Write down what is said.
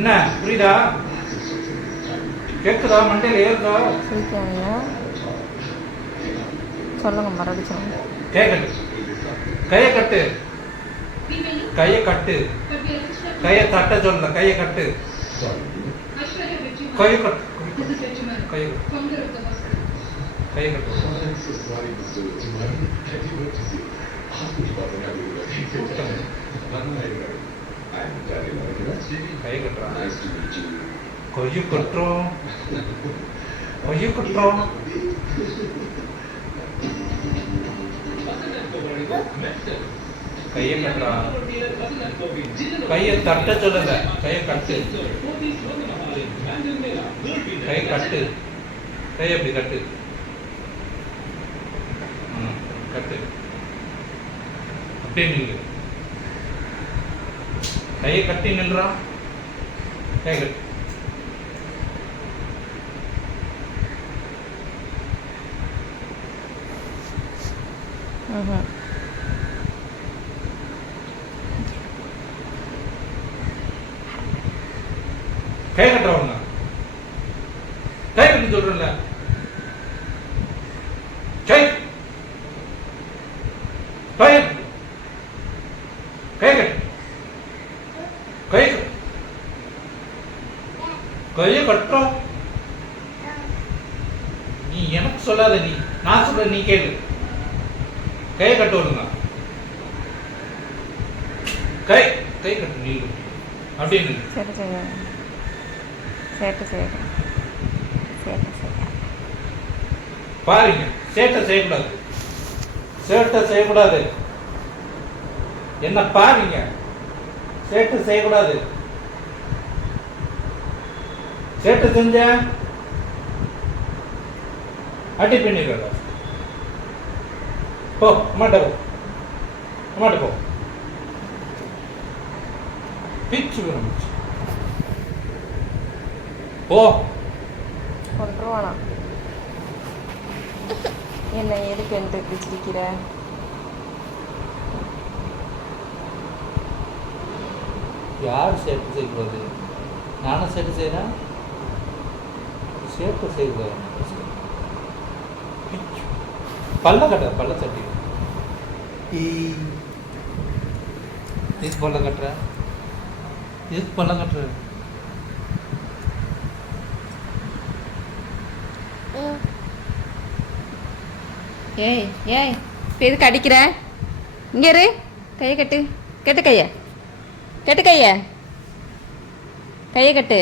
என்ன புரியுதா? கேட்குதா? மண்டையில் ஏறுதா? சரிக்காங்க, சொல்லுங்க, மறுபடியும் சொல்லுங்க. கையை கட்டு, கையை கட்டு, கையை தட்ட சொல்ல, கையை கட்டு, கையை கட்டு, கையை கையை கட்டு. கை கட்டுறோம், கொய்யு கட்டுறோம், கொய்யு கட்டுறோம். கையை கட்டுறான், கையை தட்ட சொல்லல, கையை கட்டு, கை கட்டு, கை எப்படி கட்டு, கட்டு, அப்படியே நில்லு, கையை கட்டி நில்றா, கை கட்டு. கை கட்டுறவங்க கை கட்டி சொல்றல, கை கை கை கட்டு, கை கையை கட்டுறோம். நீ எனக்கு சொல்லாத, நீ நான் சொல்ற, நீ கேளு. கையை கட்டு விடுங்க, கை கை கட்டு, நீ அப்படின்னு. சரி சரி, சேட்டை செய்ய சேட்டை செய்ய பாருங்க, சேட்டை செய்யக்கூடாது, சேட்டை செய்யக்கூடாது. என்ன பாருங்க, சேட்டை செய்யக்கூடாது. சேட்டை செஞ்ச அடி பண்ணிடுற. போ அம்மாட்ட, போ அம்மாட்ட, போ. பிச்சு விரமிச்சு போ. கொண்டுருவானா? என்ன எதுக்கு என்று பிடிச்சிருக்கிற? யார் சேட்டை செய்யக்கூடாது? நானும் சேட்டை செய்யறேன். சேட்டை செய்யக்கூடாது. பல்ல கட்ட, பல்ல சட்டி இது பல்ல கட்டுற, இது பல்ல கட்டுற. ஏய் ஏய், இப்போ எதுக்கு அடிக்கிற? இங்கே இரு, கையை கட்டு, கட்டு கையை, கட்டு கையை, கையை கட்டு.